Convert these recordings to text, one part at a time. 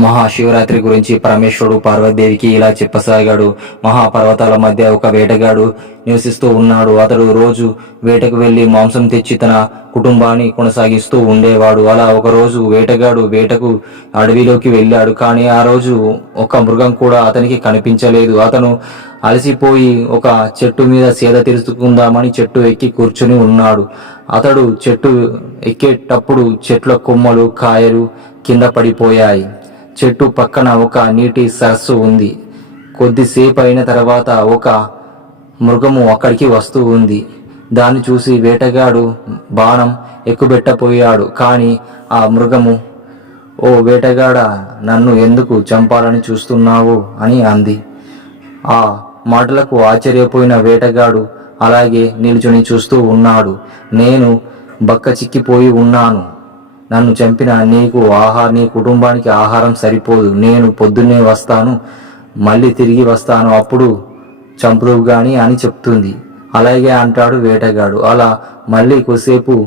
మహాశివరాత్రి గురించి పరమేశ్వరుడు పార్వతీదేవికి ఇలా చెప్పసాగాడు. మహాపర్వతాల మధ్య ఒక వేటగాడు నివసిస్తూ ఉన్నాడు. అతడు రోజు వేటకు వెళ్లి మాంసం తెచ్చి తన కుటుంబాన్ని కొనసాగిస్తూ ఉండేవాడు. అలా ఒకరోజు వేటగాడు వేటకు అడవిలోకి వెళ్ళాడు. కానీ ఆ రోజు ఒక మృగం కూడా అతనికి కనిపించలేదు. అతను అలసిపోయి ఒక చెట్టు మీద సేద తీర్చుకుందామని చెట్టు ఎక్కి కూర్చుని ఉన్నాడు. అతడు చెట్టు ఎక్కేటప్పుడు చెట్ల కొమ్మలు కాయలు కింద పడిపోయాయి. చెట్టు పక్కన ఒక నీటి సరస్సు ఉంది. కొద్దిసేపు అయిన తర్వాత ఒక మృగము అక్కడికి వస్తూ ఉంది. దాన్ని చూసి వేటగాడు బాణం ఎక్కుబెట్టపోయాడు. కానీ ఆ మృగము, "ఓ వేటగాడ, నన్ను ఎందుకు చంపాలని చూస్తున్నావు?" అని అంది. ఆ మాటలకు ఆశ్చర్యపోయిన వేటగాడు అలాగే నిల్చుని చూస్తూ ఉన్నాడు. "నేను బక్క చిక్కిపోయి ఉన్నాను. నన్ను చంపిన నీ కుటుంబానికి ఆహారం సరిపోదు. నేను పొద్దున్నే వస్తాను, మళ్ళీ తిరిగి వస్తాను, అప్పుడు చంపుదువు గాని" అని చెప్తుంది. అలాగే అంటాడు వేటగాడు. అలా మళ్ళీ కొద్దిసేపు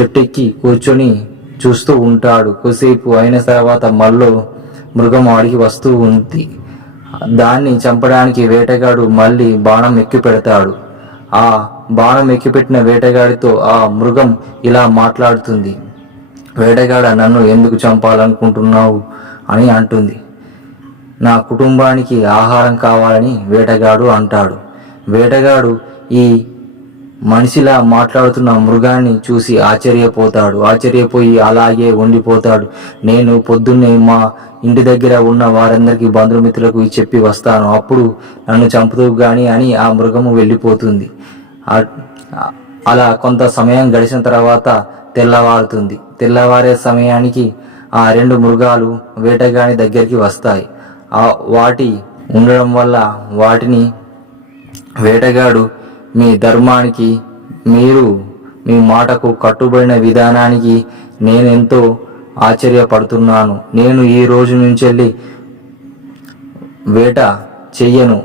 చెట్టెక్కి కూర్చొని చూస్తూ ఉంటాడు. కొద్దిసేపు అయిన తర్వాత మళ్ళీ మృగం ఆడికి వస్తూ ఉంది. దాన్ని చంపడానికి వేటగాడు మళ్ళీ బాణం ఎక్కు పెడతాడు. ఆ బాణం ఎక్కిపెట్టిన వేటగాడితో ఆ మృగం ఇలా మాట్లాడుతుంది. "వేటగాడ, నన్ను ఎందుకు చంపాలనుకుంటున్నావు?" అని అంటుంది. "నా కుటుంబానికి ఆహారం కావాలని" వేటగాడు అంటాడు. వేటగాడు ఈ మనిషిలా మాట్లాడుతున్న మృగాన్ని చూసి ఆశ్చర్యపోయి అలాగే ఉండిపోతాడు. "నేను పొద్దున్నే మా ఇంటి దగ్గర ఉన్న వారందరికీ బంధుమిత్రులకు చెప్పి వస్తాను, అప్పుడు నన్ను చంపుదువు గాని" అని ఆ మృగము వెళ్ళిపోతుంది. అలా కొంత సమయం గడిచిన తర్వాత తెల్లవారుతుంది. తెల్లవారే సమయానికి ఆ రెండు మృగాలు వేటగాని దగ్గరికి వస్తాయి. వాటి ఉండడం వల్ల వాటిని వేటగాడు, "మీ ధర్మానికి, మీరు మీ మాటకు కట్టుబడిన విధానానికి నేనెంతో ఆశ్చర్యపడుతున్నాను. నేను ఈ రోజు నుంచి వేట చెయ్యను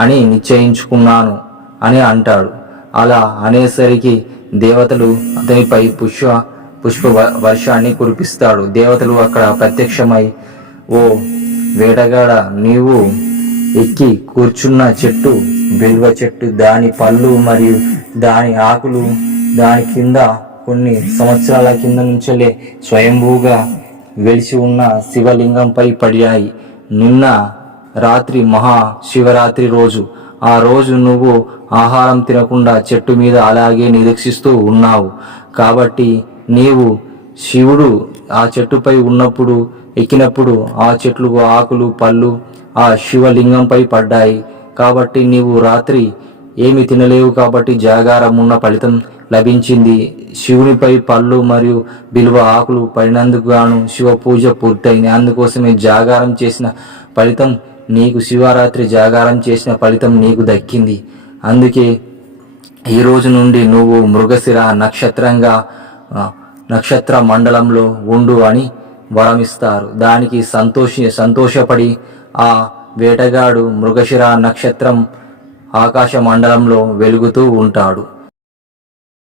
అని నిశ్చయించుకున్నాను" అని అంటాడు. అలా అనేసరికి దేవతలు అతనిపై పుష్ప వర్షాన్ని కురిపిస్తాడు. దేవతలు అక్కడ ప్రత్యక్షమై, "ఓ వేటగాడ, నీవు ఎక్కి కూర్చున్న చెట్టు బిల్వ చెట్టు. దాని పళ్ళు మరియు దాని ఆకులు దాని కింద కొన్ని సంవత్సరాల కింద నుంచే స్వయంభూగా వెలిసి ఉన్న శివలింగంపై పడినాయి. నిన్న రాత్రి మహాశివరాత్రి రోజు. ఆ రోజు నువ్వు ఆహారం తినకుండా చెట్టు మీద అలాగే నిరీక్షిస్తూ ఉన్నావు. కాబట్టి నీవు శివుడు ఆ చెట్టుపై ఎక్కినప్పుడు ఆ చెట్లు ఆకులు పళ్ళు ఆ శివలింగంపై పడ్డాయి. కాబట్టి నీవు రాత్రి ఏమి తినలేవు. కాబట్టి జాగారం ఉన్న ఫలితం లభించింది. శివునిపై పళ్ళు మరియు బిల్వ ఆకులు పడినందుకు గాను శివ పూజ పూర్తయింది. అందుకోసమే జాగారం చేసిన ఫలితం నీకు, శివరాత్రి జాగారం చేసిన ఫలితం నీకు దక్కింది. అందుకే ఈ రోజు నుండి నువ్వు మృగశిర నక్షత్ర మండలంలో ఉండు అని వరమిస్తారు. దానికి సంతోషపడి ఆ వేటగాడు మృగశిర నక్షత్రం ఆకాశ మండలంలో వెలుగుతూ ఉంటాడు.